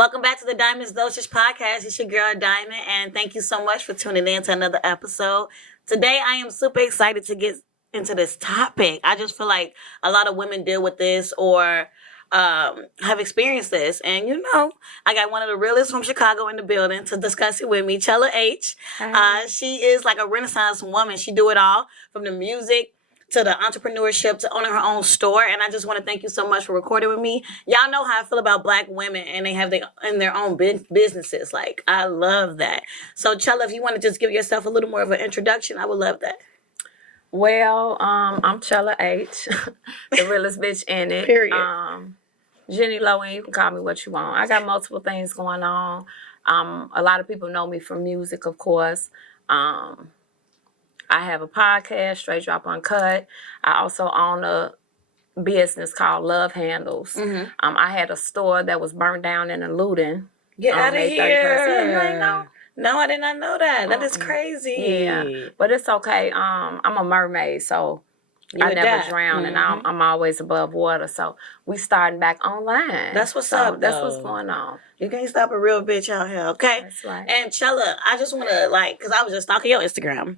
Welcome back to the Diamonds Dosage podcast. It's your girl Diamond, and thank you so much for tuning in to another episode. Today, I am super excited to get into this topic. I just feel like a lot of women deal with this or have experienced this. And, you know, I got one of the realest from Chicago in the building to discuss it with me, Chella H. She is like a Renaissance woman. She do it all, from the music to the entrepreneurship to owning her own store. And I just want to thank you so much for recording with me. Y'all know how I feel about Black women, and they have their own businesses. Like, I love that. So, Chella, if you want to just give yourself a little more of an introduction, I would love that. Well, I'm Chella H, the realest bitch in it. Period. Jenny Lowen, you can call me what you want. I got multiple things going on. A lot of people know me from music, of course. I have a podcast, Straight Drop Uncut. I also own a business called Love Handles. Mm-hmm. I had a store that was burned down and looting. Get out of here. No, I did not know that. That is crazy. Yeah, but it's okay. I'm a mermaid, so I never drown, and I'm always above water. So we starting back online. That's what's up. That's what's going on. You can't stop a real bitch out here, okay? That's right. And Chella, I just want to, because I was just stalking your Instagram.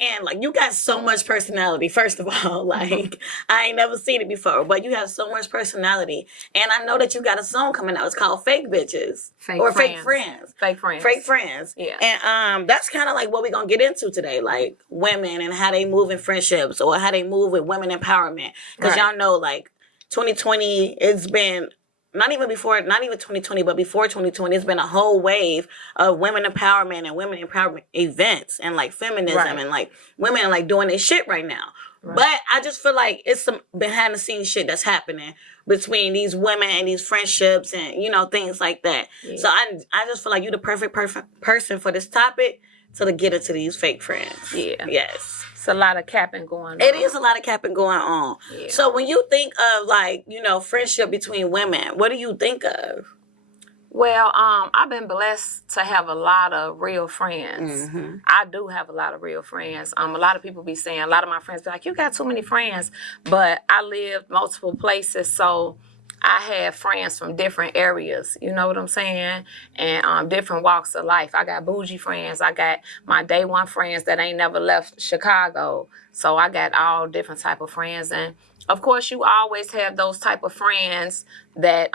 And, you got so much personality, first of all. I ain't never seen it before. But you have so much personality. And I know that you got a song coming out. It's called Fake Bitches. Fake Friends. Fake Friends. Yeah. And that's kind of what we're going to get into today. Women and how they move in friendships or how they move with women empowerment. Because y'all know, 2020, it's been... Not even 2020, but before 2020, it's been a whole wave of women empowerment and women empowerment events and feminism and women doing their shit right now. Right. But I just feel like it's some behind the scenes shit that's happening between these women and these friendships and, things like that. Yeah. So I just feel like you're the perfect person for this topic to get into these fake friends. Yeah. Yes. It's a lot of capping going on. It is a lot of capping going on. Yeah. So when you think of, friendship between women, what do you think of? Well, I've been blessed to have a lot of real friends. Mm-hmm. I do have a lot of real friends. A lot of people be saying, a lot of my friends be like, you got too many friends. But I lived multiple places, so I have friends from different areas, you know what I'm saying? And different walks of life. I got bougie friends. I got my day one friends that ain't never left Chicago. So I got all different type of friends. And, of course, you always have those type of friends that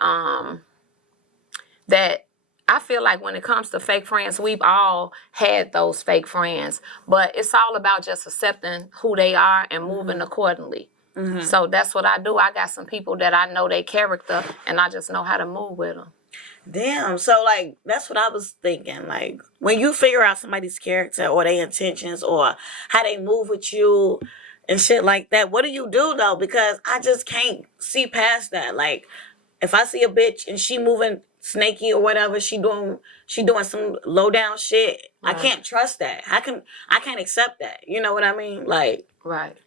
that I feel like when it comes to fake friends, we've all had those fake friends. But it's all about just accepting who they are and moving accordingly. Mm-hmm. So that's what I do. I got some people that I know their character, and I just know how to move with them. Damn. So, that's what I was thinking. When you figure out somebody's character or their intentions or how they move with you and shit like that, what do you do, though? Because I just can't see past that. If I see a bitch and she moving snaky or whatever, she doing some low down shit, right. I can't trust that. I can't accept that. You know what I mean? Right.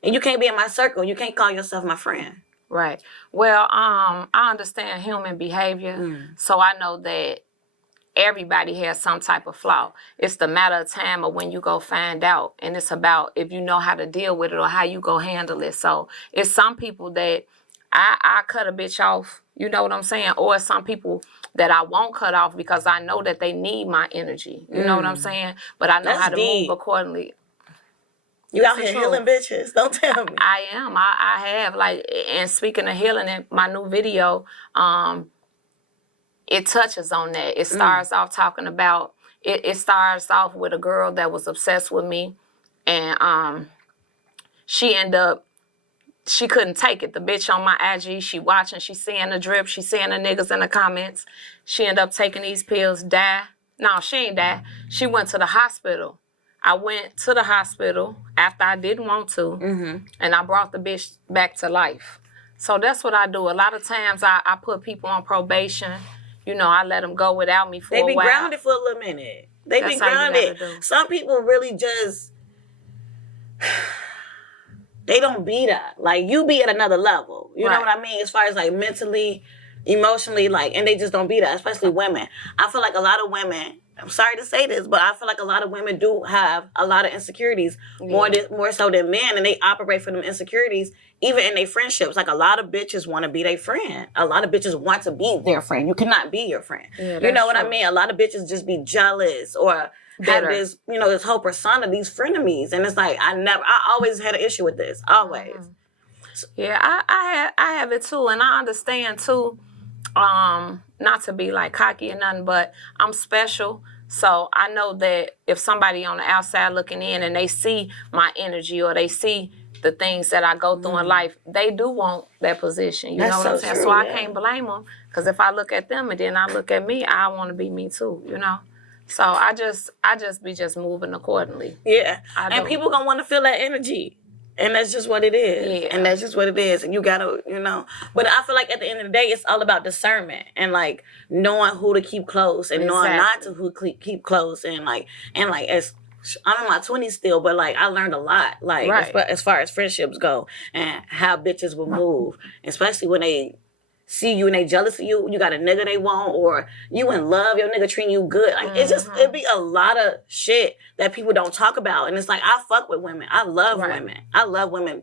And you can't be in my circle. You can't call yourself my friend. Right. Well, I understand human behavior, so I know that everybody has some type of flaw. It's the matter of time of when you go find out, and it's about if you know how to deal with it or how you go handle it. So it's some people that I cut a bitch off, you know what I'm saying? Or some people that I won't cut off because I know that they need my energy. You know what I'm saying? But I know how to move accordingly. You out here healing bitches. Don't tell me. I am. I have. And speaking of healing, in my new video, it touches on that. It starts off talking about, it starts off with a girl that was obsessed with me. And she couldn't take it. The bitch on my IG, she watching, she seeing the drip, she seeing the niggas in the comments. She ended up taking these pills, die. No, she ain't die. She went to the hospital. I went to the hospital after I didn't want to, and I brought the bitch back to life. So that's what I do. A lot of times I put people on probation. I let them go without me for a while. They be grounded for a little minute. They be grounded. Some people really just, they don't be that. You be at another level. You know what I mean? As far as mentally, emotionally, and they just don't be that, especially women. I feel like a lot of women, I'm sorry to say this, but I feel like a lot of women do have a lot of insecurities, more so than men, and they operate from them insecurities even in their friendships. Like, a lot of bitches want to be their friend. A lot of bitches want to be their friend. You cannot be your friend. Yeah, you know what true. I mean? A lot of bitches just be jealous or have this, this whole persona, these frenemies, and it's like I always had an issue with this, always. Yeah, I have it too, and I understand too. Not to be like cocky or nothing, but I'm special. So I know that if somebody on the outside looking in and they see my energy or they see the things that I go through in life, they do want that position. You know what I'm saying? True, so I can't blame them, because if I look at them and then I look at me, I want to be me too, So I just be moving accordingly. Yeah. And people gonna want to feel that energy. And that's just what it is. Yeah. And that's just what it is. And you gotta, But I feel like at the end of the day, it's all about discernment and like knowing who to keep close and knowing not to who keep close. And as I'm in my 20s still, but like I learned a lot. Like as far as friendships go and how bitches will move, especially when they see you and they jealous of you, you got a nigga they want, or you in love, your nigga treating you good. Like, it be a lot of shit that people don't talk about. And it's like, I fuck with women. I love women. I love women.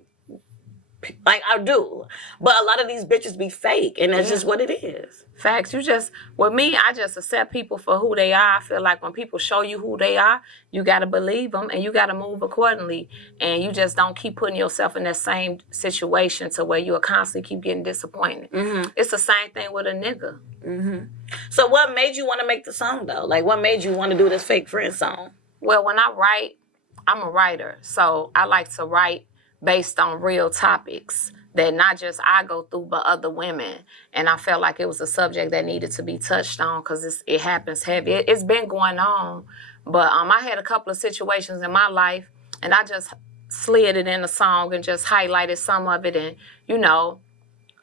Like, I do. But a lot of these bitches be fake, and that's just what it is. Facts. With me, I just accept people for who they are. I feel like when people show you who they are, you got to believe them and you got to move accordingly. And you just don't keep putting yourself in that same situation to where you'll constantly keep getting disappointed. Mm-hmm. It's the same thing with a nigga. Mm-hmm. So what made you want to make the song, though? Like, what made you want to do this fake friend song? Well, when I write, I'm a writer. So I like to write based on real topics that not just I go through, but other women. And I felt like it was a subject that needed to be touched on because it happens heavy. It's been going on. But I had a couple of situations in my life, and I just slid it in a song and just highlighted some of it. And,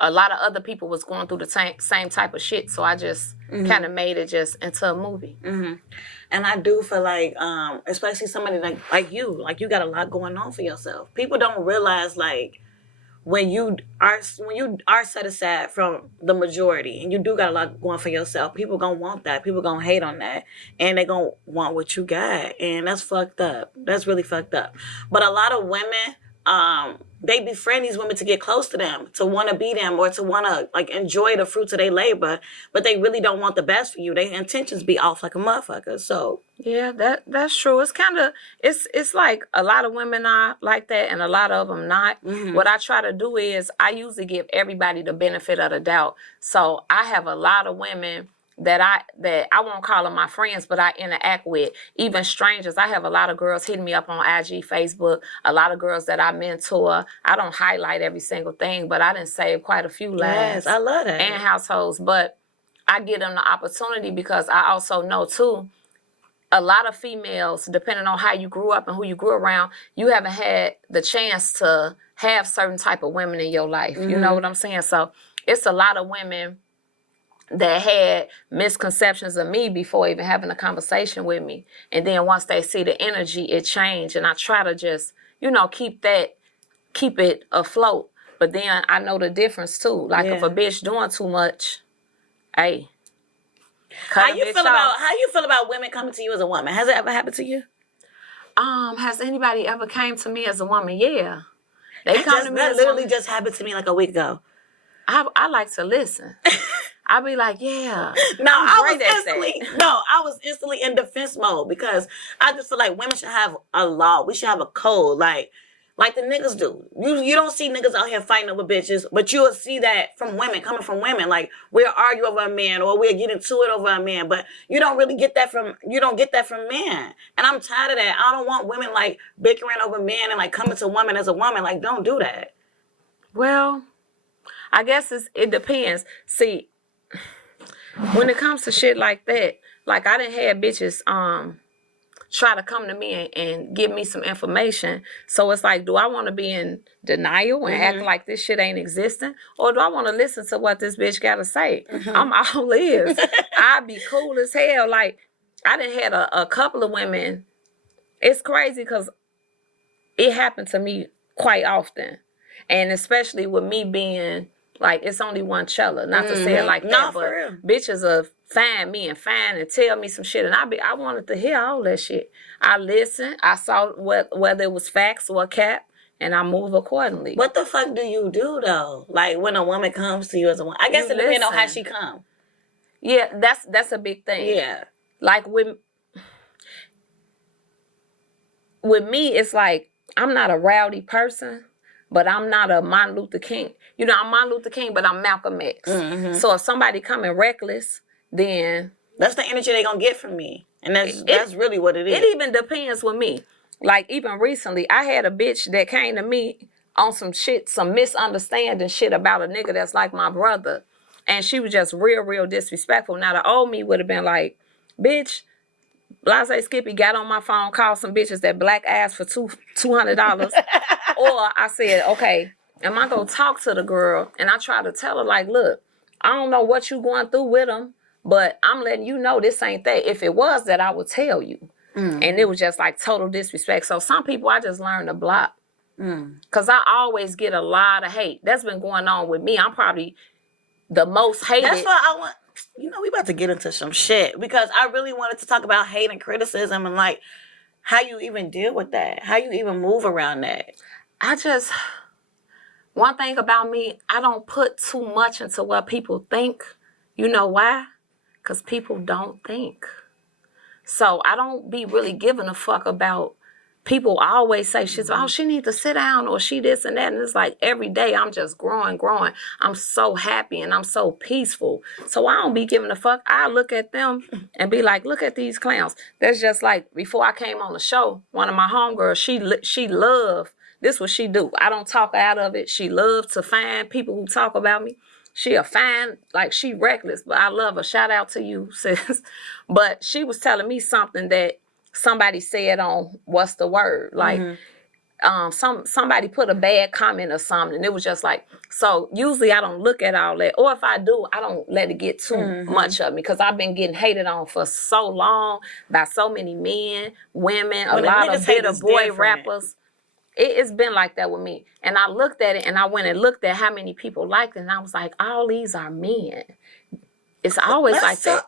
a lot of other people was going through the same type of shit. So I just kind of made it just into a movie. Mm-hmm. And I do feel like, especially somebody like you got a lot going on for yourself. People don't realize, like, when you are set aside from the majority and you do got a lot going for yourself, people gonna want that. People gonna hate on that. And they gonna want what you got. And that's fucked up. That's really fucked up. But a lot of women, they befriend these women to get close to them, to want to be them, or to want to like enjoy the fruits of their labor, but they really don't want the best for you. Their intentions be off like a motherfucker. So yeah, that's true. It's kind of it's like a lot of women are like that, and a lot of them not. Mm-hmm. What I try to do is I usually give everybody the benefit of the doubt. So I have a lot of women that I won't call them my friends, but I interact with, even strangers. I have a lot of girls hitting me up on IG, Facebook, a lot of girls that I mentor. I don't highlight every single thing, but I didn't save quite a few lives. Yes, I love that. And households, but I give them the opportunity because I also know too, a lot of females, depending on how you grew up and who you grew around, you haven't had the chance to have certain type of women in your life. Mm-hmm. You know what I'm saying? So it's a lot of women that had misconceptions of me before even having a conversation with me. And then once they see the energy, it changed. And I try to just, keep it afloat. But then I know the difference too. Like if a bitch doing too much, hey. How you feel about women coming to you as a woman? Has it ever happened to you? Has anybody ever came to me as a woman? Yeah. That literally just happened to me like a week ago. I like to listen. I'll be like, yeah. I was instantly in defense mode because I just feel like women should have a law. We should have a code like the niggas do. You don't see niggas out here fighting over bitches, but you'll see that coming from women. Like, we'll argue over a man or we'll get into it over a man, but you don't get that from men. And I'm tired of that. I don't want women like bickering over men and like coming to women as a woman. Like, don't do that. Well, I guess it depends. See, when it comes to shit like that, like I done had bitches try to come to me and give me some information. So it's like, do I want to be in denial and act like this shit ain't existing? Or do I want to listen to what this bitch got to say? Mm-hmm. I'm all ears. I'd be cool as hell. Like, I done had a couple of women. It's crazy because it happened to me quite often. And especially with me being Like, it's only one Chella. Not to say it like that, No, but for real. bitches will find me and tell me some shit. And I wanted to hear all that shit. I listened. I saw whether it was facts or cap, and I move accordingly. What the fuck do you do, though? Like, when a woman comes to you as a woman. I guess it depends on how she come. Yeah, that's a big thing. Yeah. Like, with me, it's like, I'm not a rowdy person, but I'm not a Martin Luther King. You know, I'm Martin Luther King, but I'm Malcolm X. Mm-hmm. So if somebody coming reckless, then... That's the energy they gonna get from me. And that's really what it is. It even depends with me. Like, even recently, I had a bitch that came to me on some shit, some misunderstanding shit about a nigga that's like my brother. And she was just real disrespectful. Now, the old me would have been like, bitch... Blase Skippy got on my phone, called some bitches that black ass for $200. Or I said, okay, am I going to talk to the girl? And I try to tell her, like, look, I don't know what you going through with them, but I'm letting you know this ain't that. If it was that, I would tell you. Mm. And it was just like total disrespect. So some people I just learned to block. Because I always get a lot of hate. That's been going on with me. I'm probably the most hated. That's why I want... You know, we about to get into some shit because I really wanted to talk about hate and criticism and like how you even deal with that, how you even move around that. One thing about me, I don't put too much into what people think. You know why? Because people don't think. So I don't be really giving a fuck about people always say shit, oh, she need to sit down or she this and that. And it's like every day I'm just growing. I'm so happy and I'm so peaceful. So I don't be giving a fuck. I look at them and be like, look at these clowns. That's just like before I came on the show, one of my homegirls, she loved, this what she do. I don't talk out of it. She loved to find people who talk about me. She a fine, like she reckless, but I love her. Shout out to you, sis. But she was telling me something that somebody said on what's the word, like somebody put a bad comment or something, and it was just like, so usually I don't look at all that, or if I do, I don't let it get too much of me, because I've been getting hated on for so long by so many men, women, a lot of bitter boy rappers. It's been like that with me. And I looked at it and I went and looked at how many people liked it, and I was like, all these are men. It's always that.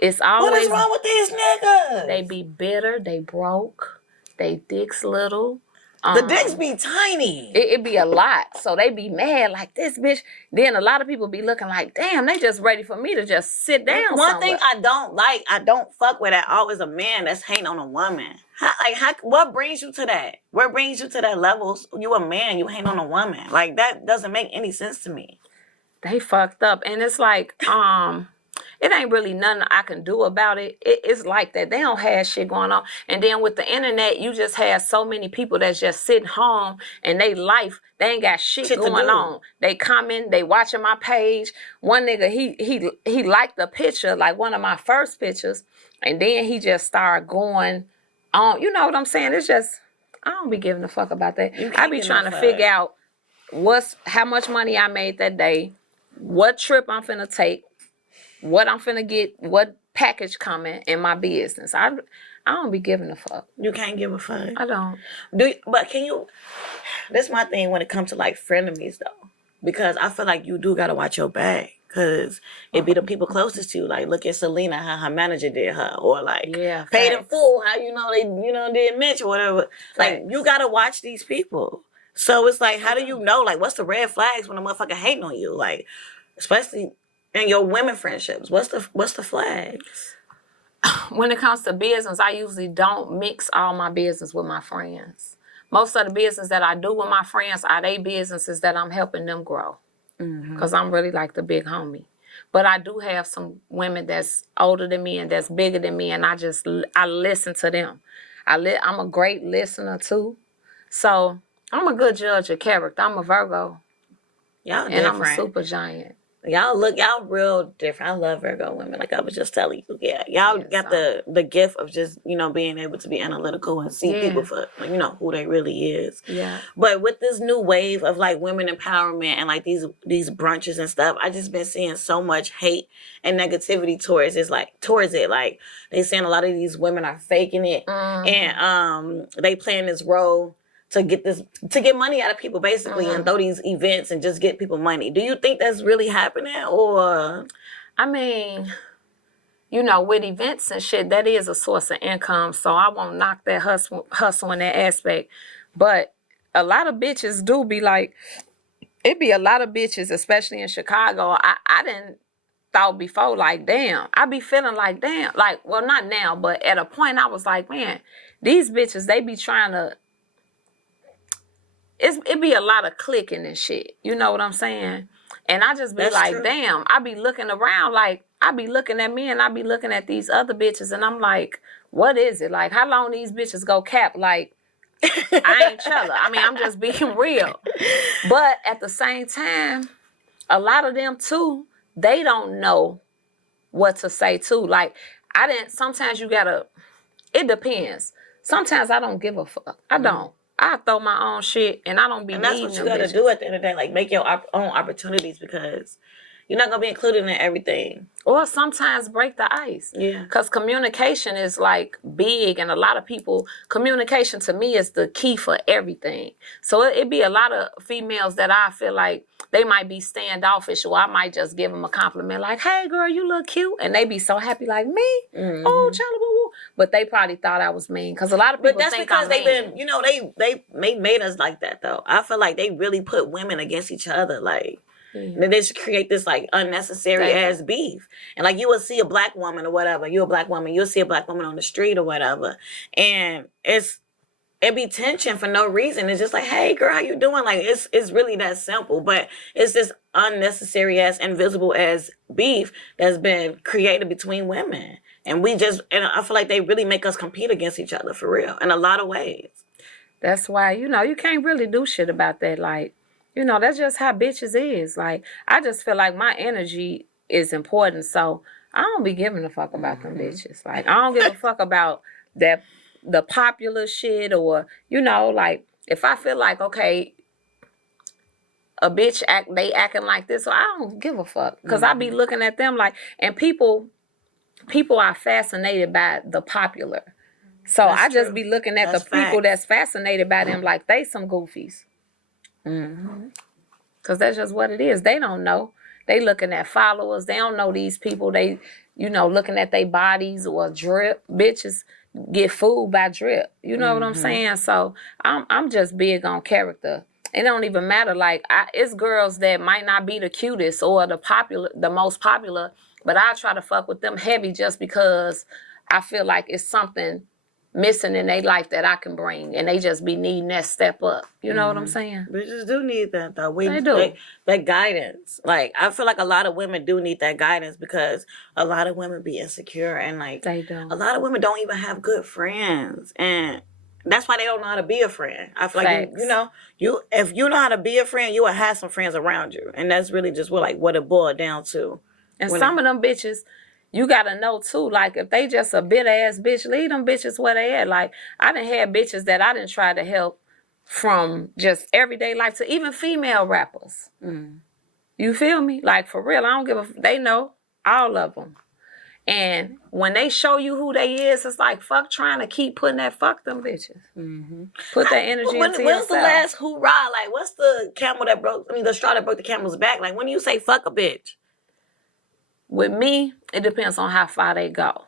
It's always... What is wrong with these niggas? They be bitter, they broke, they dicks little. The dicks be tiny. It be a lot. So they be mad like this bitch. Then a lot of people be looking like, damn, they just ready for me to just sit down One thing I don't fuck with at all is a man that's hating on a woman. What brings you to that? What brings you to that level? You a man, you hating on a woman. Like, that doesn't make any sense to me. They fucked up. And it's like, it ain't really nothing I can do about it. It's like that. They don't have shit going on. And then with the internet, you just have so many people that's just sitting home and they life, they ain't got shit going on. They comment, they watching my page. One nigga, he liked the picture, like one of my first pictures, and then he just started going on. You know what I'm saying? It's just, I don't be giving a fuck about that. I be trying to figure out how much money I made that day, what trip I'm finna take, what I'm finna get, what package coming in my business. I don't be giving a fuck. You can't give a fuck. I don't. But can you... That's my thing when it comes to like frenemies though. Because I feel like you do gotta watch your back. Because it be the people closest to you. Like, look at Selena, how her manager did her. Or like, Paid in Full, how they did Mitch or whatever. Like, you gotta watch these people. So it's like, how do you know? Like, what's the red flags when a motherfucker hating on you? Like, especially... And your women friendships, what's the flags? When it comes to business, I usually don't mix all my business with my friends. Most of the business that I do with my friends are they businesses that I'm helping them grow. Because I'm really like the big homie. But I do have some women that's older than me and that's bigger than me, and I listen to them. I'm a great listener too. So I'm a good judge of character. I'm a Virgo. Y'all and different. I'm a super giant. Y'all real different. I love Virgo women. Like I was just telling you. Yeah. Y'all got the gift of just, being able to be analytical and see people for, who they really is. Yeah. But with this new wave of like women empowerment and like these brunches and stuff, I just been seeing so much hate and negativity towards it. Like they saying a lot of these women are faking it and they playing this role to get money out of people, basically, and throw these events and just get people money. Do you think that's really happening, or? I mean, with events and shit, that is a source of income, so I won't knock that hustle in that aspect. But a lot of bitches do be like, it be a lot of bitches, especially in Chicago. I didn't thought before, like, damn, I be feeling like, damn, like, well, not now, but at a point I was like, man, these bitches, they be trying to, it be a lot of clicking and shit. You know what I'm saying? And I just be That's like, true. damn, I be looking around, like, I be looking at me and I be looking at these other bitches and I'm like, what is it? Like, how long these bitches go cap? Like, I ain't Chella. I mean, I'm just being real. But at the same time, a lot of them too, they don't know what to say too. Like, sometimes you gotta, it depends. Sometimes I don't give a fuck. I don't. I throw my own shit and I don't be And that's needing what you them gotta bitches. do at the end of the day. Like, make your own opportunities, because you're not gonna be included in everything. Or sometimes break the ice. Yeah. Because communication is like big, and a lot of people, communication to me is the key for everything. So it be a lot of females that I feel like they might be standoffish, or I might just give them a compliment like, hey girl, you look cute. And they be so happy like, me? Oh, Chella, woo woo. But they probably thought I was mean. Because a lot of people But that's think because I'm they've mean. been, they made us like that, though. I feel like they really put women against each other. Like, then they just create this like unnecessary ass beef. And like, you will see a black woman or whatever. You're a black woman. You'll see a black woman on the street or whatever. And it be tension for no reason. It's just like, hey girl, how you doing? Like, it's really that simple. But it's this unnecessary ass, invisible ass beef that's been created between women. And I feel like they really make us compete against each other for real in a lot of ways. That's why, you can't really do shit about that. Like, that's just how bitches is. Like, I just feel like my energy is important. So I don't be giving a fuck about them bitches. Like, I don't give a fuck about the popular shit, or, like, if I feel like, okay, a bitch acting like this, so I don't give a fuck. Because I be looking at them like, and people are fascinated by the popular. So That's I just true. be looking at That's the people facts. that's fascinated by them like they some goofies. Because that's just what it is. They don't know. They looking at followers. They don't know these people. They, looking at their bodies or drip. Bitches get fooled by drip. You know what I'm saying? So I'm just big on character. It don't even matter. Like, it's girls that might not be the cutest or the most popular, but I try to fuck with them heavy just because I feel like it's something missing in their life that I can bring, and they just be needing that step up. You know what I'm saying? Bitches do need that, though. They do. That guidance. Like, I feel like a lot of women do need that guidance, because a lot of women be insecure, and like, They do. a lot of women don't even have good friends, and that's why they don't know how to be a friend. I feel like if you know how to be a friend, you will have some friends around you, and that's really just what it boiled down to. And some of them bitches, you gotta know too, like, if they just a bitter ass bitch, leave them bitches where they at. Like, I done had bitches that I didn't try to help from just everyday life to even female rappers. You feel me? Like, for real, I don't give they know, all of them. And when they show you who they is, it's like, fuck trying to keep putting that, fuck them bitches. Put that energy into yourself. When's the last hoorah? Like, what's the the straw that broke the camel's back? Like, when do you say fuck a bitch? With me, it depends on how far they go.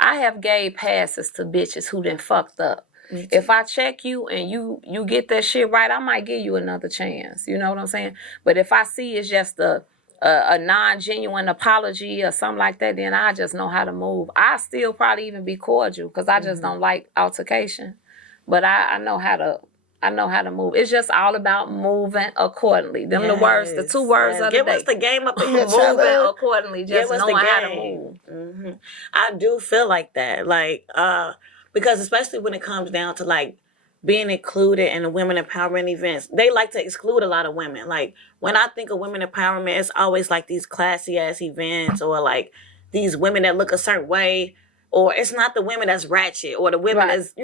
I have gave passes to bitches who done fucked up. If I check you and you get that shit right, I might give you another chance. You know what I'm saying? But if I see it's just a non-genuine apology or something like that, then I just know how to move. I still probably even be cordial because I just don't like altercation. But I know how to move. It's just all about moving accordingly. Them the words, the two words of the day. Give us the game up in here, moving accordingly, just Give us knowing the how to game. move. I do feel like that. Like, because especially when it comes down to like being included in the women empowerment events, they like to exclude a lot of women. Like, when I think of women empowerment, it's always like these classy ass events, or like these women that look a certain way, or it's not the women that's ratchet or the women that's,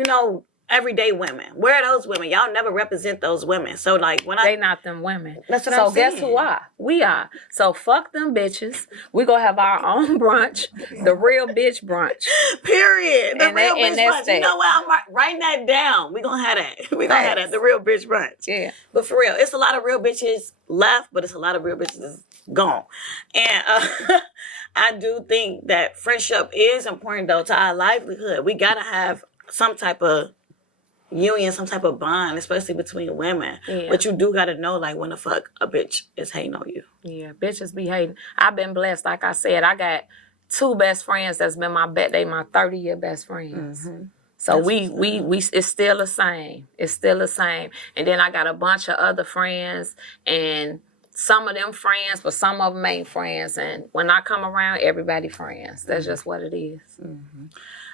everyday women. Where are those women? Y'all never represent those women. So like when they not them women. That's what I'm saying. So guess who are? We are. So fuck them bitches. We gonna have our own brunch, the real bitch brunch. Period. The real bitch brunch. That. You know what? I'm writing that down. We gonna have that. We gonna have that. The real bitch brunch. Yeah. But for real, it's a lot of real bitches left, but it's a lot of real bitches gone. And I do think that friendship is important though to our livelihood. We gotta have some type of union, some type of bond, especially between women. Yeah. But you do gotta know like when the fuck a bitch is hating on you. Yeah, bitches be hating. I've been blessed. Like I said, I got 2 best friends that's been they my 30-year best friends. Mm-hmm. So we it's still the same. It's still the same. And then I got a bunch of other friends, and some of them friends, but some of them ain't friends. And when I come around, everybody friends. That's just what it is. Mm-hmm.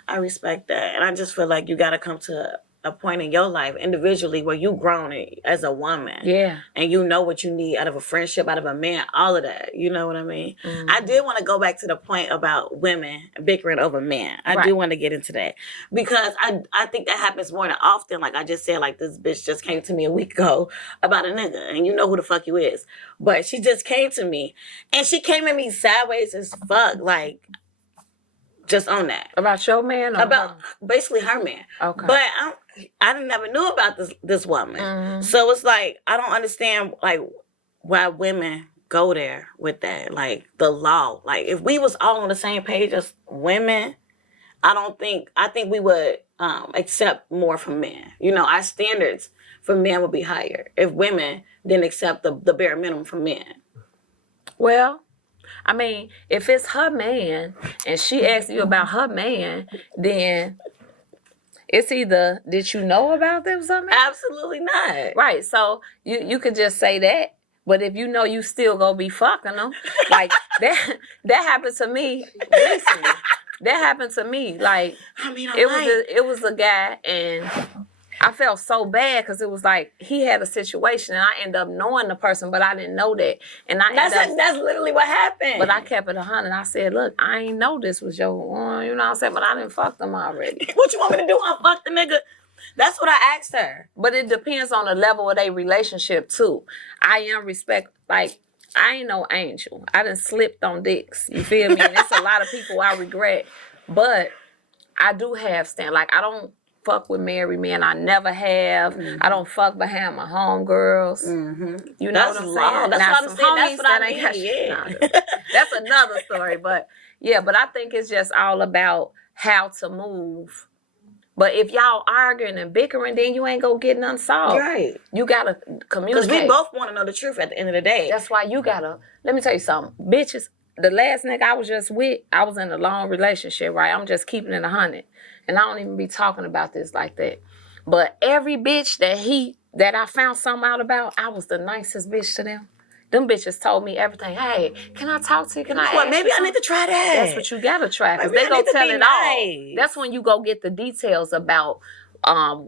I respect that. And I just feel like you got to come to a point in your life individually where you grown as a woman. Yeah. And you know what you need out of a friendship, out of a man, all of that. You know what I mean? Mm-hmm. I did want to go back to the point about women bickering over men. I do want to get into that. Because I think that happens more than often. Like I just said, like this bitch just came to me a week ago about a nigga. And you know who the fuck you is. But she just came to me. And she came at me sideways as fuck. Like, just on that. About your man? Or about basically her man. Okay. But I never knew about this woman. Mm-hmm. So it's like, I don't understand like why women go there with that. Like the law. Like if we was all on the same page as women, I think we would accept more from men. You know, our standards for men would be higher if women didn't accept the bare minimum from men. Well, I mean, if it's her man and she asks you about her man, then it's either, did you know about them or something? Absolutely not. Right. So you could just say that. But if you know you still gonna be fucking them, like that happened to me recently. That happened to me. Like, I mean, it was a guy, and I felt so bad because it was like he had a situation, and I ended up knowing the person, but I didn't know that. And that's literally what happened. But I kept it 100. I said, "Look, I ain't know this was your, you know what I'm saying? But I didn't fuck them already." What you want me to do? I fuck the nigga. That's what I asked her. But it depends on the level of their relationship too. I am respect. Like I ain't no angel. I done slipped on dicks. You feel me? And it's a lot of people I regret, but I do have stand. Like I don't fuck with married men. I never have. Mm-hmm. I don't fuck behind my homegirls. Mm-hmm. You know what I'm saying? That's what I'm saying. That's what I mean. Yeah. That's another story. But yeah, but I think it's just all about how to move. But if y'all arguing and bickering, then you ain't gonna get none solved. Right. You gotta communicate. Because we both want to know the truth at the end of the day. That's why you gotta, let me tell you something. Bitches, the last nigga I was just with, I was in a long relationship, right? I'm just keeping it 100. And I don't even be talking about this like that. But every bitch that I found something out about, I was the nicest bitch to them. Them bitches told me everything. Hey, can I talk to you? Can I ask maybe I need to try that. That's what you gotta try. Because they go tell it all. That's when you go get the details about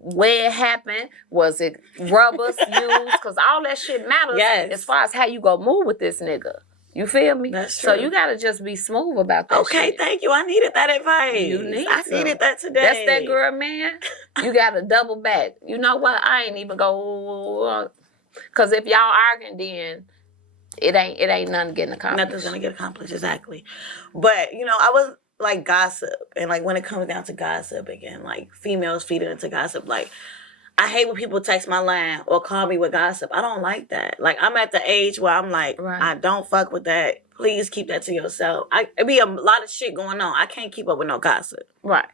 where it happened. Was it rubbers used? Because all that shit matters as far as how you go move with this nigga. You feel me? That's true. So you gotta just be smooth about that shit. Okay, thank you. I needed that advice. I needed that today. That's that girl, man. You gotta double back. You know what? I ain't even go. Because if y'all arguing, then it ain't nothing getting accomplished. Nothing's gonna get accomplished, exactly. But you know, I was like gossip, and like when it comes down to gossip again, like females feeding into gossip, like I hate when people text my line or call me with gossip. I don't like that. Like I'm at the age where I'm like, I don't fuck with that. Please keep that to yourself. It be a lot of shit going on. I can't keep up with no gossip. Right.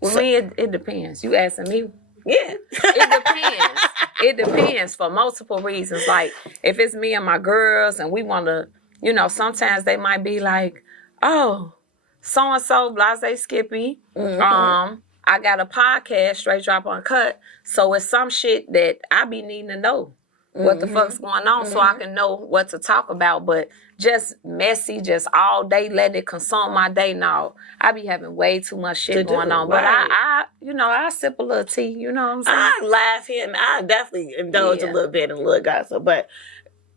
Well, me, it depends. You asking me? Yeah. It depends. It depends for multiple reasons. Like, if it's me and my girls and we want to, you know, sometimes they might be like, oh, so-and-so, blase Skippy. Mm-hmm. I got a podcast, Straight Drop Uncut. So it's some shit that I be needing to know what the fuck's going on so I can know what to talk about. But just messy, just all day, letting it consume my day. No, I be having way too much shit going on. But I sip a little tea, you know what I'm saying? I laugh here and I definitely indulge a little bit in a little gossip. But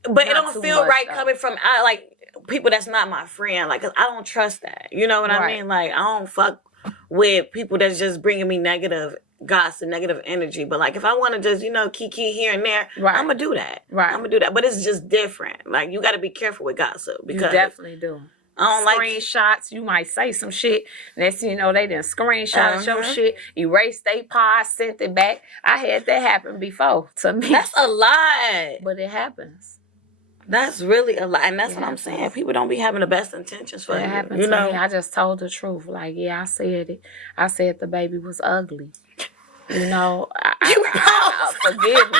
it don't feel right coming from, like, people that's not my friend. Like, 'cause I don't trust that. You know what I mean? Like, I don't fuck with people that's just bringing me negative gossip, negative energy. But like if I want to just, kiki here and there, Right. I'm gonna do that. Right. I'm gonna do that. But it's just different. Like you got to be careful with gossip because You definitely do. I don't like screenshots. You might say some shit. Next thing you know, they didn't screenshot your shit, erased they pod, sent it back. I had that happen before to me. That's a lot. But it happens. That's really a lot. And that's what I'm saying. People don't be having the best intentions for It you. happened to me. I just told the truth. Like, yeah, I said it. I said the baby was ugly. I forgive me.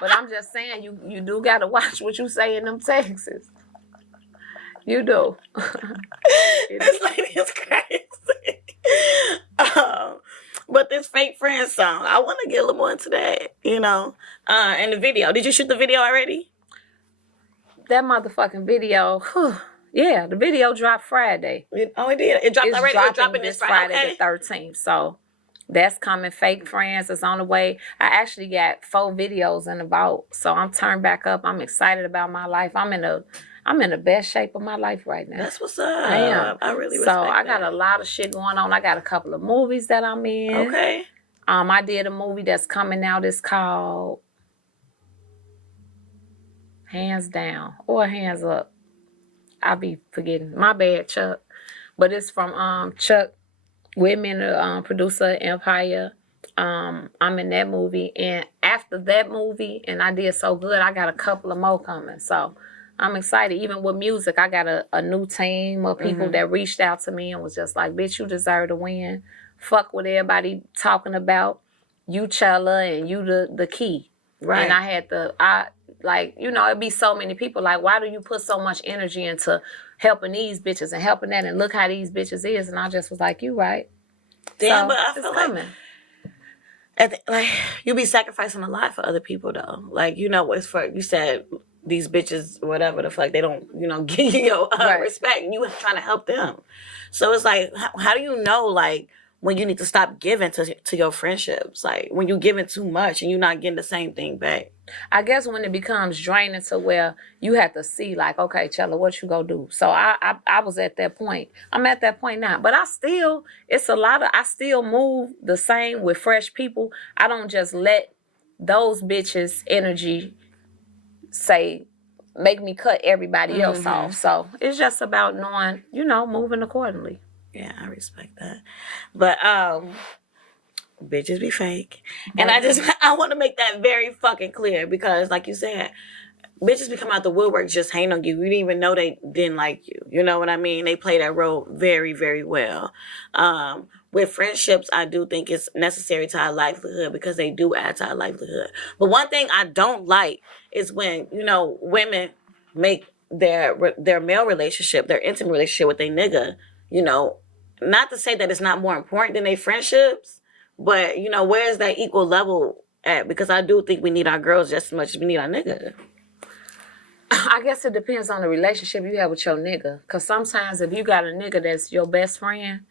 But I'm just saying, you do got to watch what you say in them texts. You do. This lady is crazy. But this fake friend song, I want to get a little more into that, and the video. Did you shoot the video already? That motherfucking video, yeah, the video dropped Friday. It did. It dropped already? It's dropping this Friday the 13th. So that's coming. Fake Friends is on the way. I actually got 4 videos in the vault. So I'm turned back up. I'm excited about my life. I'm in the best shape of my life right now. That's what's up. I am. I really respect that. So I got a lot of shit going on. I got a couple of movies that I'm in. Okay. I did a movie that's coming out. It's called Hands Down or Hands Up. I'll be forgetting. My bad, Chuck. But it's from Chuck Whitman, the producer of Empire. I'm in that movie. And after that movie, and I did so good, I got a couple of more coming. So I'm excited. Even with music, I got a new team of people that reached out to me and was just like, bitch, you deserve to win. Fuck what everybody talking about. You Chella and you the key. Right. And I had it'd be so many people like, why do you put so much energy into helping these bitches and helping that and look how these bitches is? And I just was like, you right. Damn, but I feel like you be sacrificing a lot for other people though. Like, it's for, you said these bitches, whatever the fuck, they don't, give you your respect and you trying to help them. So it's like, how do you know, like, when you need to stop giving to your friendships? Like, when you giving too much and you're not getting the same thing back. I guess when it becomes draining to where you have to see, like, okay, Chella, what you gonna do? So I was at that point. I'm at that point now. But I still move the same with fresh people. I don't just let those bitches' energy make me cut everybody else off. So it's just about knowing, moving accordingly. Yeah, I respect that. But bitches be fake. And I want to make that very fucking clear because like you said, bitches be coming out the woodwork just hating on you. You didn't even know they didn't like you. You know what I mean? They play that role very, very well. With friendships, I do think it's necessary to our livelihood because they do add to our livelihood. But one thing I don't like is when, women make their male relationship, their intimate relationship with their nigga, not to say that it's not more important than their friendships, but, where's that equal level at? Because I do think we need our girls just as much as we need our nigga. I guess it depends on the relationship you have with your nigga. Because sometimes if you got a nigga that's your best friend,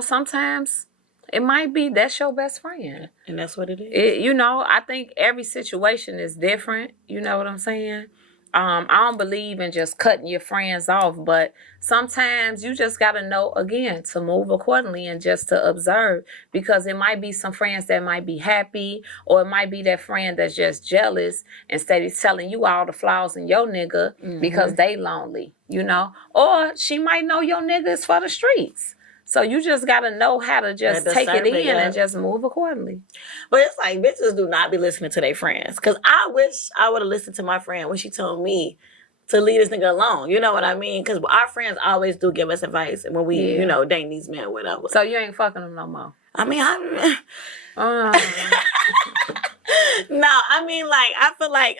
sometimes it might be that's your best friend. And that's what it is. I think every situation is different. You know what I'm saying? I don't believe in just cutting your friends off, but sometimes you just got to know, again, to move accordingly and just to observe, because it might be some friends that might be happy, or it might be that friend that's just jealous instead of telling you all the flaws in your nigga because they lonely, or she might know your nigga is for the streets. So you just got to know how to just take it in and just move accordingly. But it's like, bitches do not be listening to their friends. Because I wish I would have listened to my friend when she told me to leave this nigga alone. You know what I mean? Because our friends always do give us advice when we, date these men or whatever. So you ain't fucking them no more? I mean, no, I mean, like, I feel like,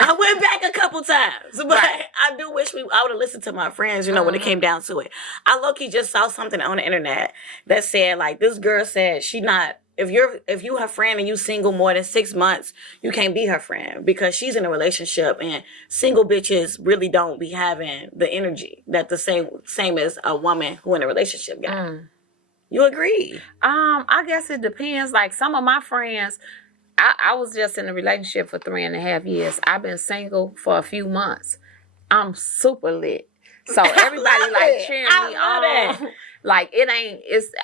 I went back a couple times, but I do wish I would have listened to my friends, when it came down to it. I low-key just saw something on the internet that said, like, this girl said if you her friend and you single more than 6 months, you can't be her friend because she's in a relationship and single bitches really don't be having the energy that the same as a woman who in a relationship got. You agree? I guess it depends. Like some of my friends, I was just in a relationship for 3.5 years. I've been single for a few months. I'm super lit. So everybody cheering me on. Like,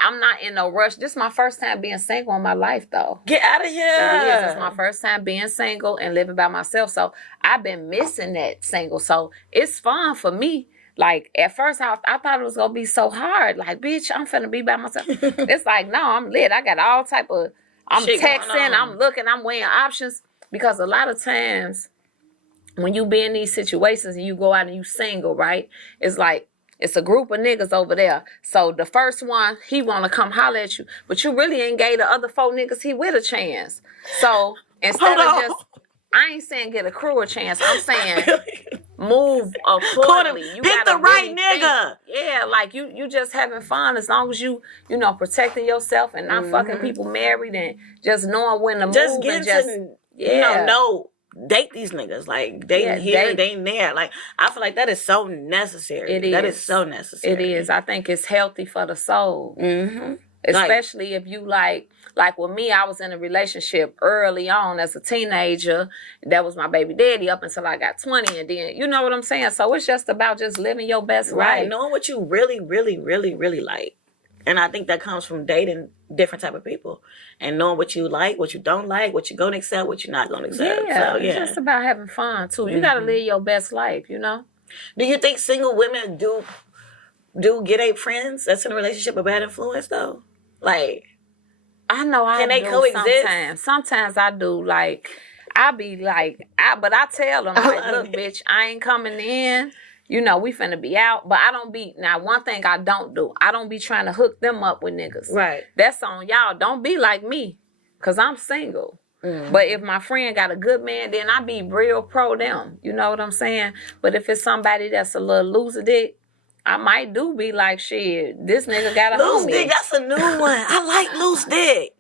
I'm not in no rush. This is my first time being single in my life, though. Get out of here. It is. It's my first time being single and living by myself. So I've been missing that single. So it's fun for me. Like, at first, I thought it was going to be so hard. Like, bitch, I'm finna be by myself. It's like, no, I'm lit. I got all type of, I'm shit texting, I'm looking, I'm weighing options. Because a lot of times, when you be in these situations and you go out and you single, right? It's like, it's a group of niggas over there. So the first one, he want to come holler at you. But you really ain't gave the other 4 niggas he with a chance. So instead of just, I ain't saying get a crew a chance. I'm saying move accordingly. You pick the right nigga. Yeah, like you just having fun as long as you protecting yourself and not fucking people married and just knowing when to move and just, date these niggas. Like, they here, they there. Like, I feel like that is so necessary. It is. That is so necessary. It is. I think it's healthy for the soul. Mm-hmm. Especially if you like with me, I was in a relationship early on as a teenager. That was my baby daddy up until I got 20. And then, you know what I'm saying? So it's just about just living your best life. Knowing what you really, really, really, really like. And I think that comes from dating different type of people and knowing what you like, what you don't like, what you're going to accept, what you're not going to accept. Yeah, it's just about having fun, too. You got to live your best life, you know? Do you think single women do get a friends that's in a relationship a bad influence, though? Like, I know I can they coexist? Sometimes I do. Like, I be like, but I tell them, like, look, bitch, I ain't coming in. You know, we finna be out. But I don't be, now one thing I don't do, I don't be trying to hook them up with niggas. Right. That's on y'all. Don't be like me, because I'm single. Mm-hmm. But if my friend got a good man, then I be real pro them. You know what I'm saying? But if it's somebody that's a little loser dick, I might do be like, shit, this nigga got a loose homie. Dick, that's a new one. I like loose dick.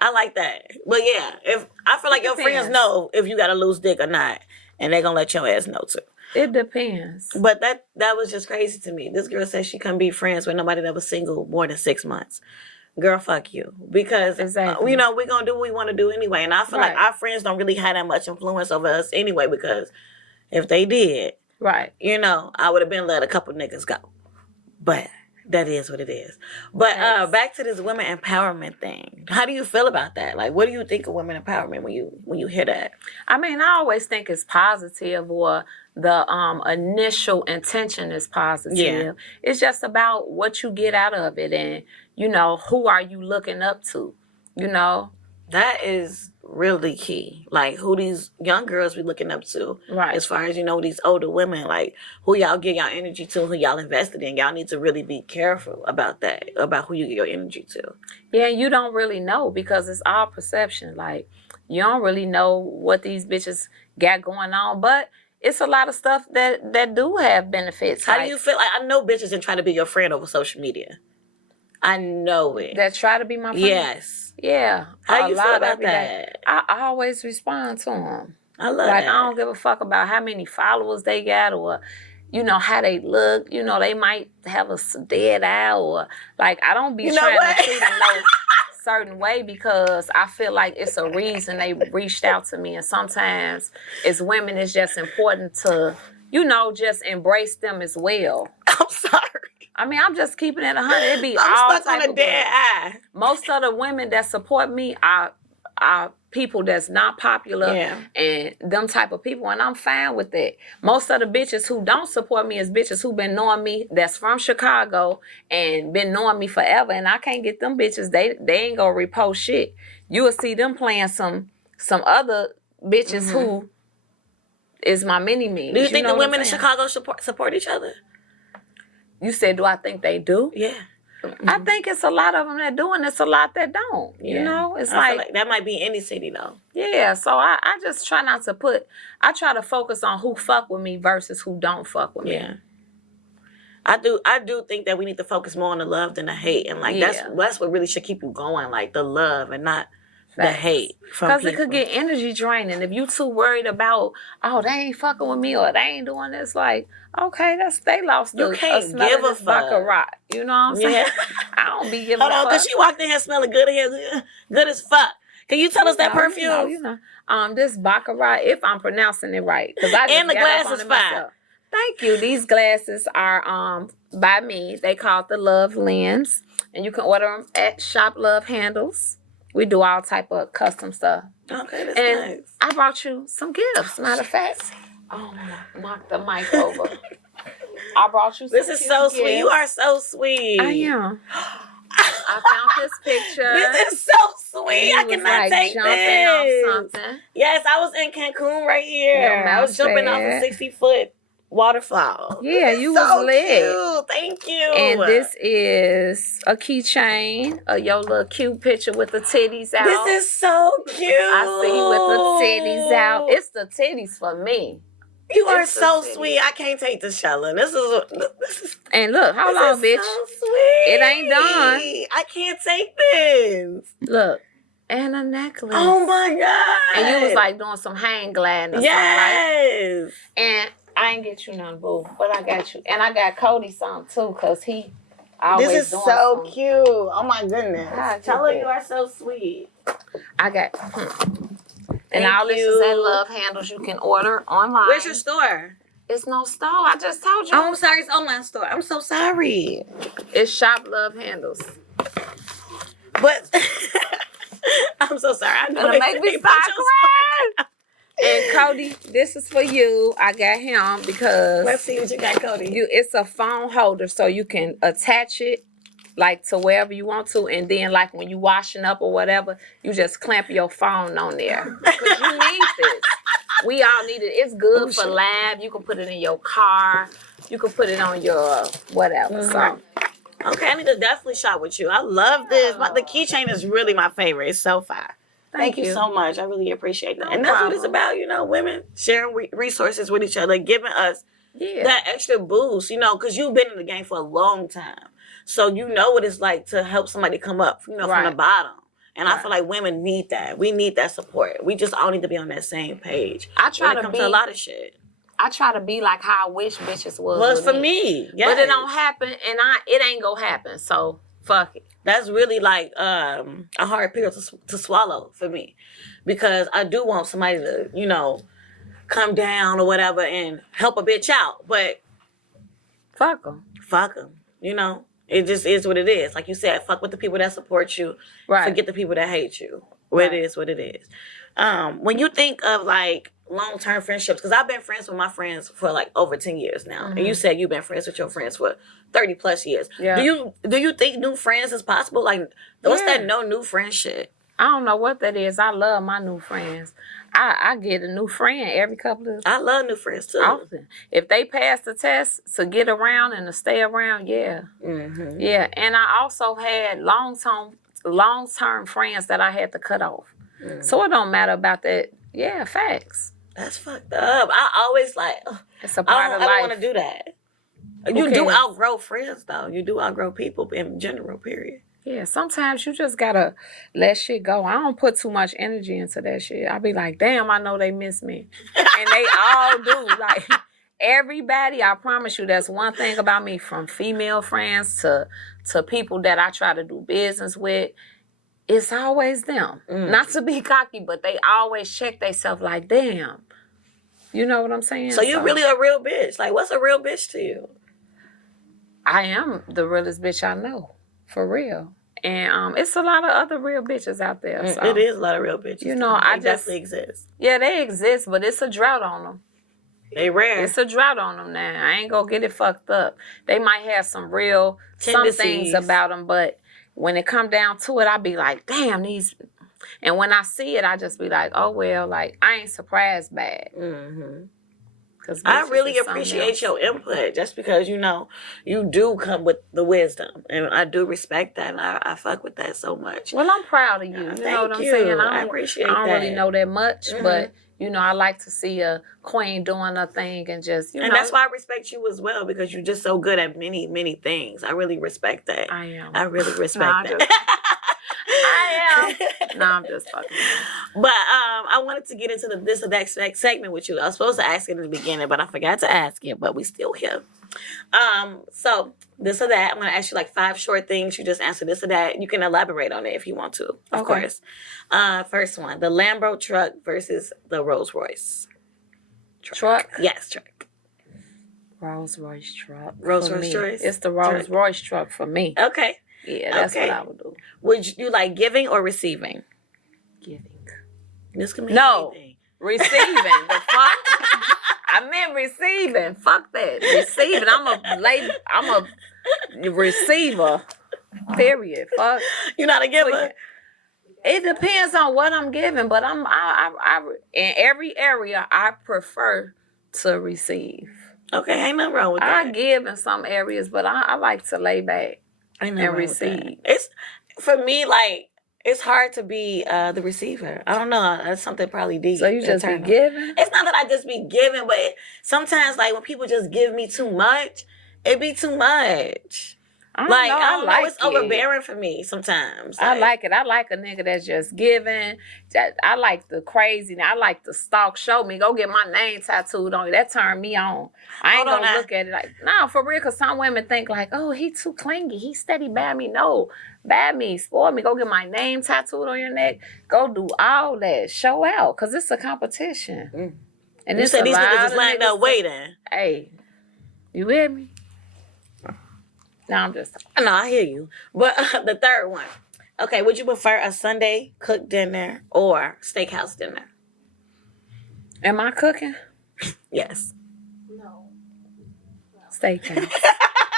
I like that. But yeah, if I feel like your friends know if you got a loose dick or not, and they gonna let your ass know too. It depends. But that was just crazy to me. This girl said she couldn't be friends with nobody that was single more than 6 months. Girl, fuck you. Because, exactly. We're going to do what we want to do anyway. And I feel like our friends don't really have that much influence over us anyway, because if they did, I would have been let a couple niggas go. But that is what it is. But back to this women empowerment thing. How do you feel about that? Like, what do you think of women empowerment when you hear that? I mean, I always think it's positive, or the initial intention is positive. Yeah. It's just about what you get out of it, and, who are you looking up to, That is really key. Like, who these young girls be looking up to. Right. As far as, these older women, like, who y'all give y'all energy to, who y'all invested in. Y'all need to really be careful about that, about who you give your energy to. Yeah, you don't really know, because it's all perception. Like, you don't really know what these bitches got going on, but it's a lot of stuff that do have benefits. How do you feel? Like, I know bitches didn't try to be your friend over social media. I know it. That try to be my friend? Yes. Yeah. How you feel about that? I always respond to them. I love that. Like, I don't give a fuck about how many followers they got, or, how they look. They might have a dead eye, or, like, I don't be trying to treat them no certain way, because I feel like it's a reason they reached out to me. And sometimes, as women, it's just important to, just embrace them as well. I'm sorry. I mean, I'm just keeping it 100. It be I'm all stuck type on a of dead eye. Most of the women that support me are people that's not popular, and them type of people, and I'm fine with that. Most of the bitches who don't support me is bitches who been knowing me, that's from Chicago and been knowing me forever, and I can't get them bitches. They ain't gonna repost shit. You will see them playing some other bitches who is my mini-me. Do you think the women in Chicago support each other? You said, do I think they do? Yeah. Mm-hmm. I think it's a lot of them that do, and it's a lot that don't. Yeah. It's I feel like that might be any city, though. Yeah, so I just try not to I try to focus on who fuck with me versus who don't fuck with me. Yeah. I do think that we need to focus more on the love than the hate. And, like, that's what really should keep you going, like, the love and not the hate from people. Because it could get energy draining. If you too worried about, they ain't fucking with me, or they ain't doing this, like, okay, they lost you can't give a fuck. Baccarat. You know what I'm saying? Yeah. I don't be giving a fuck. Hold on, because she walked in here smelling good in here, good as fuck. Can you tell us that perfume? This Baccarat, if I'm pronouncing it right. Because I just and the glass is fine. Thank you. These glasses are by me. They call it the Love Lens, and you can order them at Shop Love Handles. We do all type of custom stuff. Okay, that's and nice. I brought you some gifts. Matter of fact, knock the mic over. I brought you some This is so sweet. You are so sweet. I am. I found this picture. This is so sweet. I cannot take jumping this. off something. Yes, I was in Cancun right here. I was jumping off a 60-foot waterfall. Yeah, you was lit. Cute. Thank you. And this is a keychain of your little cute picture with the titties out. This is so cute. I see you with the titties out. It's the titties for me. You are so sweet. I can't take this, Chella. This is. And look, hold on, bitch. So sweet. It ain't done. I can't take this. Look, and a necklace. Oh my god. And you was like doing some hang gliding or something, right? And I ain't get you none, boo, but I got you. And I got Cody some too, cause he always doing this is so cute. Oh my goodness. Chella, you are so sweet. I got. And all this is at Love Handles. You can order online. Where's your store? It's no store. I just told you. Oh, I'm sorry. It's online store. I'm so sorry. It's Shop Love Handles. But I'm so sorry. I know it'll make me start crying. And Cody, this is for you. I got him because let's see what you got, Cody. It's a phone holder, so you can attach it like to wherever you want to, and then like when you washing up or whatever, you just clamp your phone on there because you need this. We all need it. It's good for lab. You can put it in your car. You can put it on your whatever. Mm-hmm. So, okay, I need to definitely shop with you. I love this. The keychain is really my favorite. It's so fire. Thank you so much. I really appreciate that. And that's what it's about, women sharing resources with each other, giving us that extra boost, because you've been in the game for a long time. So you know what it's like to help somebody come up, from the bottom. And I feel like women need that. We need that support. We just all need to be on that same page. I try to be a lot of shit. I try to be like how I wish bitches was for me. Yes. But it don't happen, and it ain't gonna happen. So fuck it. That's really like a hard pill to swallow for me, because I do want somebody to come down or whatever and help a bitch out, but fuck them. It just is what it is. Like you said, fuck with the people that support you. Right. Forget the people that hate you. It is what it is. When you think of like long-term friendships, because I've been friends with my friends for like over 10 years now. Mm-hmm. And you said you've been friends with your friends for 30 plus years. Yeah. Do you think new friends is possible? Like, what's that no new friend shit? I don't know what that is. I love my new friends. I get a new friend every couple of... I love new friends too. Often. If they pass the test to get around and to stay around, yeah. Mm-hmm. Yeah. And I also had long-term friends that I had to cut off. Mm-hmm. So it don't matter about that. Yeah, facts. That's fucked up. I always it's a part of life. I don't want to do that. You do outgrow friends though. You do outgrow people in general, period. Yeah, sometimes you just gotta let shit go. I don't put too much energy into that shit. I be like, damn, I know they miss me. And they all do. Like, everybody, I promise you, that's one thing about me, from female friends to people that I try to do business with. It's always them. Mm. Not to be cocky, but they always check themselves like, damn. You know what I'm saying? So you're really a real bitch. Like, what's a real bitch to you? I am the realest bitch I know. For real. And it's a lot of other real bitches out there. So. It is a lot of real bitches. They definitely exist. Yeah, they exist, but it's a drought on them. They rare. It's a drought on them now. I ain't gonna get it fucked up. They might have some things about them, but when it come down to it, I be like, damn, these... And when I see it, I just be like, oh, well, like, I ain't surprised by it. Mm-hmm. I really appreciate your input, just because, you do come with the wisdom. And I do respect that. And I fuck with that so much. Well, I'm proud of you. You know what I'm saying? I appreciate that. I don't really know that much, but, I like to see a queen doing her thing and just, And that's why I respect you as well, because you're just so good at many, many things. I really respect that. I am. I really respect that. I am. No, I'm just fucking. But I wanted to get into this or that segment with you. I was supposed to ask it in the beginning, but I forgot to ask it. But we still here. So this or that. I'm gonna ask you like 5 short things. You just answer this or that. You can elaborate on it if you want to, of course. First one: the Lambo truck versus the Rolls Royce truck. Yes, truck. Rolls Royce truck. Rolls Royce truck. It's the Rolls Royce truck for me. Okay. Yeah, that's what I would do. Would you like giving or receiving? Giving. This can be anything. Receiving. The fuck? I meant receiving. Fuck that. Receiving. I'm a receiver. Period. Fuck. You're not a giver? It depends on what I'm giving, but I in every area I prefer to receive. Okay, ain't nothing wrong with that. I give in some areas, but I like to lay back and receive. It's for me like it's hard to be the receiver. I don't know. That's something probably deep. So you just be giving? It's not that I just be giving, but sometimes like when people just give me too much, it be too much. I like it's overbearing for me sometimes. I like it. I like a nigga that's just giving. I like the crazy. I like the stalk. Show me. Go get my name tattooed on you. That turned me on. I ain't gonna look at it like, no, for real. Because some women think like, oh, he too clingy. He steady bad me. No, bad me. Spoil me. Go get my name tattooed on your neck. Go do all that. Show out. Because it's a competition. Mm. And you said these niggas is lined up waiting. Hey, you hear me? No, I'm just... No, I hear you. But the third one. Okay, would you prefer a Sunday cooked dinner or steakhouse dinner? Am I cooking? Yes. No. Steakhouse.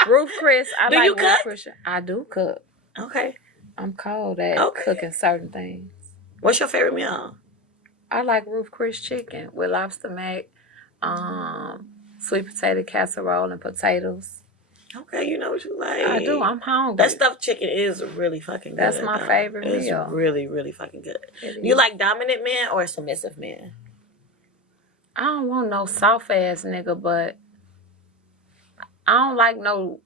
Roof Chris. Do you cook? Chris. I do cook. Okay. I'm cold at cooking certain things. What's your favorite meal? I like Roof Chris chicken with lobster mac, sweet potato casserole and potatoes. Okay, you know what you like. I do. I'm hungry. That stuffed chicken is really fucking good. That's my favorite meal. It's really, really fucking good. You like dominant men or submissive men? I don't want no soft ass nigga, but I don't like no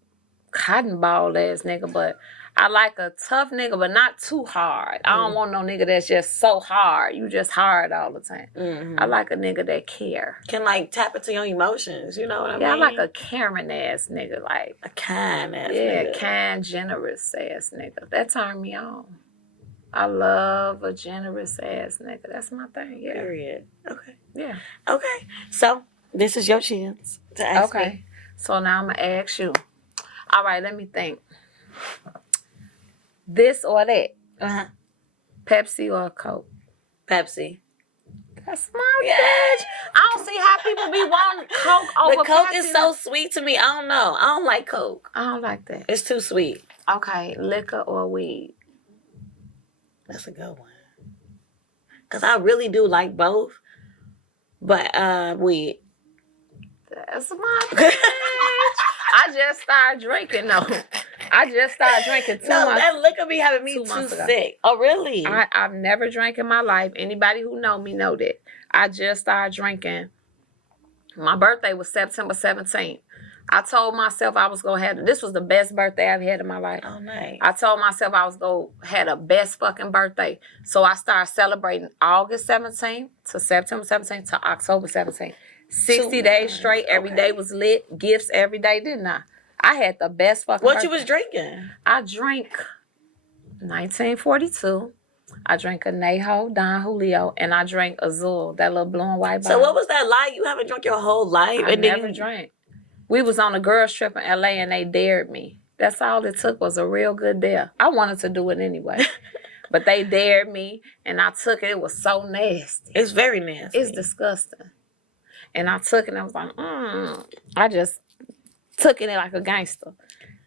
cotton ball ass nigga, but I like a tough nigga, but not too hard. I don't want no nigga that's just so hard. You just hard all the time. Mm-hmm. I like a nigga that care. Can like tap into your emotions. You know what I mean? Yeah, I like a caring ass nigga. Like a kind ass nigga. Yeah, kind, generous ass nigga. That turned me on. I love a generous ass nigga. That's my thing. Yeah. Period. Okay. Yeah. Okay. So this is your chance to ask me. So now I'm gonna ask you. All right, let me think. This or that? Uh-huh. Pepsi or Coke? Pepsi. That's my bitch. I don't see how people be wanting Coke over Pepsi. The Coke is so sweet to me. I don't know. I don't like Coke. I don't like that. It's too sweet. Okay, liquor or weed? That's a good one. Because I really do like both. But weed. That's my bitch. I just started drinking though. I just started drinking 2 months. That liquor be having me too sick. Oh, really? I've never drank in my life. Anybody who know me know that. I just started drinking. My birthday was September 17th. I told myself I was going to have... This was the best birthday I've had in my life. Oh, nice. I told myself I was going to have the best fucking birthday. So I started celebrating August 17th to September 17th to October 17th. 60 days straight. Every day was lit. Gifts every day, didn't I? I had the best fucking What birthday. You was drinking? I drank 1942. I drank Anejo, Don Julio, and I drank Azul, that little blue and white bottle. So what was that like? You haven't drunk your whole life? I never drank. We was on a girls trip in LA and they dared me. That's all it took was a real good dare. I wanted to do it anyway. But they dared me and I took it. It was so nasty. It's very nasty. It's disgusting. And I took it and I was like, I just took it like a gangster.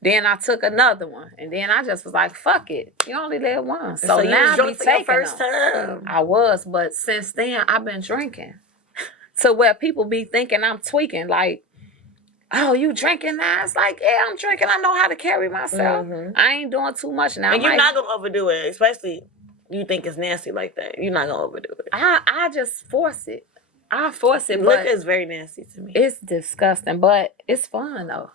Then I took another one. And then I just was like, fuck it. You only live once. So you now was drunk I be for your taking first them. time. I was, but since then I've been drinking. So where people be thinking I'm tweaking, like, oh, you drinking now? It's like, yeah, I'm drinking. I know how to carry myself. Mm-hmm. I ain't doing too much now. And you're not going to overdo it, especially you think it's nasty like that. You're not going to overdo it. I just force it. I force it. Liquor is very nasty to me. It's disgusting, but it's fun though.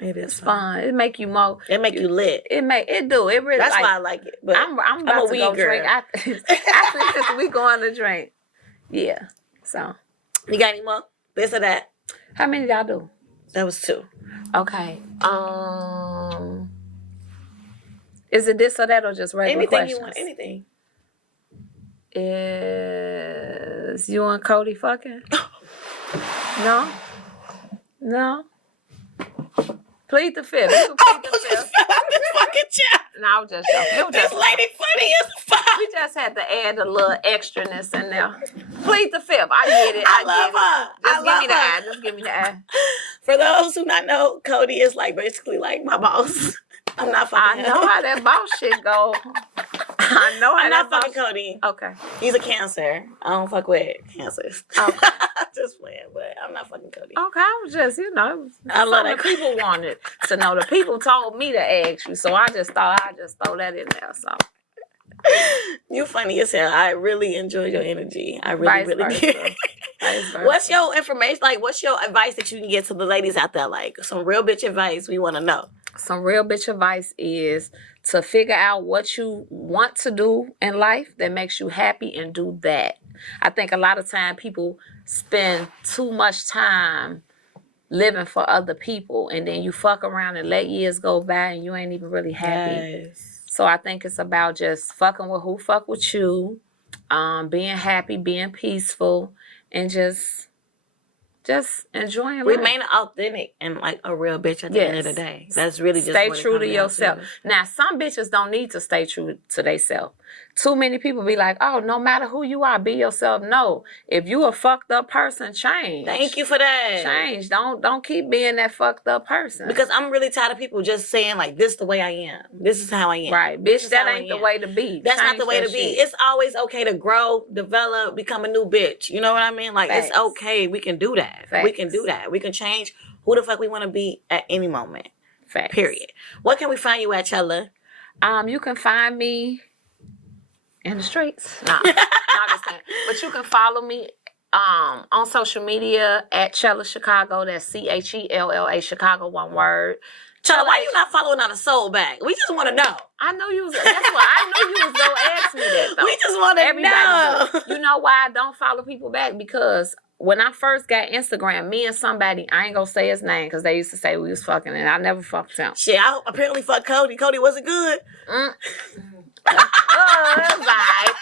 It is fun. It make you more. It make you lit. It do. It really. That's why I like it. But I'm about to go girl. drink. After we going to drink. Yeah. So. You got any more? This or that? How many y'all do? That was 2. Okay. Is it this or that or just regular questions? You want. Anything. Is you and Cody fucking? No? Plead the fifth. You can plead the fifth. This fucking chat. No, I was just joking. It was This just lady funny as fuck. we just had to add a little extraness in there. Plead the fifth. I get it. I love her. Just give me the eye. Just give me the eye. For those who not know, Cody is like basically like my boss. I'm not fucking I know how that boss shit go. I know how I'm that not fucking boss. Cody. Okay. He's a Cancer. I don't fuck with cancers. Okay. Just playing, but I'm not fucking Cody. Okay, I was just, I love something that. the people wanted to know. The people told me to ask you, so I just thought I'd just throw that in there. So You funny as hell. I really enjoy your energy. I really Vice do. versa. Vice versa. What's your information? Like, what's your advice that you can get to the ladies out there? Like, some real bitch advice we want to know. Some real bitch advice is to figure out what you want to do in life that makes you happy and do that. I think a lot of time people spend too much time living for other people, and then you fuck around and let years go by and you ain't even really happy. Yes. So I think it's about just fucking with who fuck with you, being happy, being peaceful, and just enjoying life. Remain authentic and like a real bitch at the end of the day. That's really just stay what it true comes to down yourself. Now, some bitches don't need to stay true to themselves. Too many people be like, oh, no matter who you are, be yourself. No, if you a fucked up person, change. Thank you for that. Change. Don't keep being that fucked up person. Because I'm really tired of people just saying like, this the way I am. This is how I am. Right, This bitch, is that how I ain't the am. way to be. That's not Change the way that to be. shit. It's always okay to grow, develop, become a new bitch. You know what I mean? Like, Facts. it's okay. We can do that. We Facts. can do that. We can change who the fuck we want to be at any moment. Facts. Period. What can we find you at, Chella? You can find me in the streets. No, I'm just saying. But you can follow me on social media at Chella Chicago. That's CHELLA Chicago, one word. Chella, why you not following on a soul back? We just want to know. I know you was. That's why I knew you was gonna ask me that. Though. We just want to know. do. You know why I don't follow people back? Because when I first got Instagram, me and somebody, I ain't gonna say his name because they used to say we was fucking, and I never fucked him. Shit, I apparently fucked Cody. Cody wasn't good. That's all right.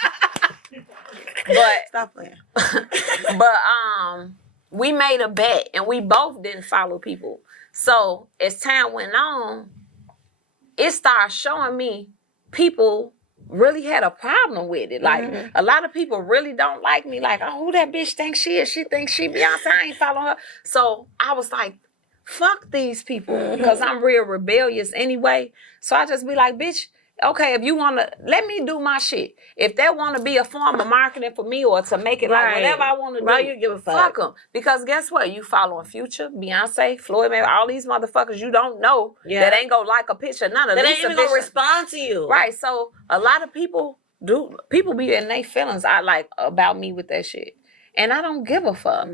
But Stop playing. But we made a bet and we both didn't follow people. So as time went on, it started showing me people really had a problem with it. Like a lot of people really don't like me. Like, oh, who that bitch thinks she is? She thinks she Beyonce. I ain't following her. So I was like, fuck these people because I'm real rebellious anyway. So I just be like, bitch, okay, if you want to, let me do my shit. If they want to be a form of marketing for me or to make it like whatever I want to do, Why you give a fuck? them. Because guess what? You following Future, Beyonce, Floyd, maybe all these motherfuckers you don't know that ain't gonna like a picture. None of That these ain't even gonna respond to you. Right. So a lot of people be in their feelings about me with that shit. And I don't give a fuck.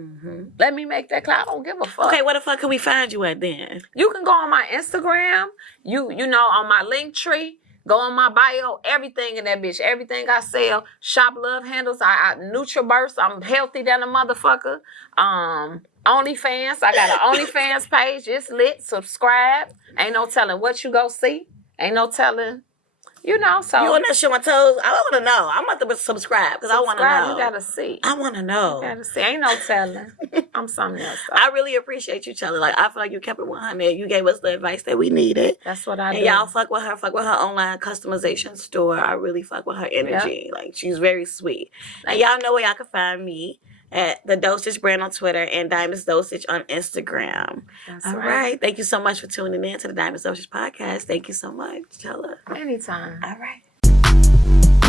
Let me make that clear. I don't give a fuck. Okay, where the fuck can we find you at then? You can go on my Instagram, you know, on my link tree. Go on my bio, everything in that bitch. Everything I sell. Shop love handles. I NutriBurst. I'm healthy than a motherfucker. OnlyFans. I got an OnlyFans page. It's lit. Subscribe. Ain't no telling what you go see. Ain't no telling. You know, so. You on that show my toes? I want to know. I'm about to subscribe because I want to know. You gotta see. I want to know. You gotta see. Ain't no telling. I'm something else. Though. I really appreciate you, Chella. Like, I feel like you kept it 100. You gave us the advice that we needed. That's what I do. And y'all fuck with her. Fuck with her online customization store. I really fuck with her energy. Yep. Like, she's very sweet. And y'all know where y'all can find me at the Dosage brand on Twitter and Diamonds Dosage on Instagram. That's All right. Thank you so much for tuning in to the Diamonds Dosage podcast. Thank you so much, Chella. Anytime. All right.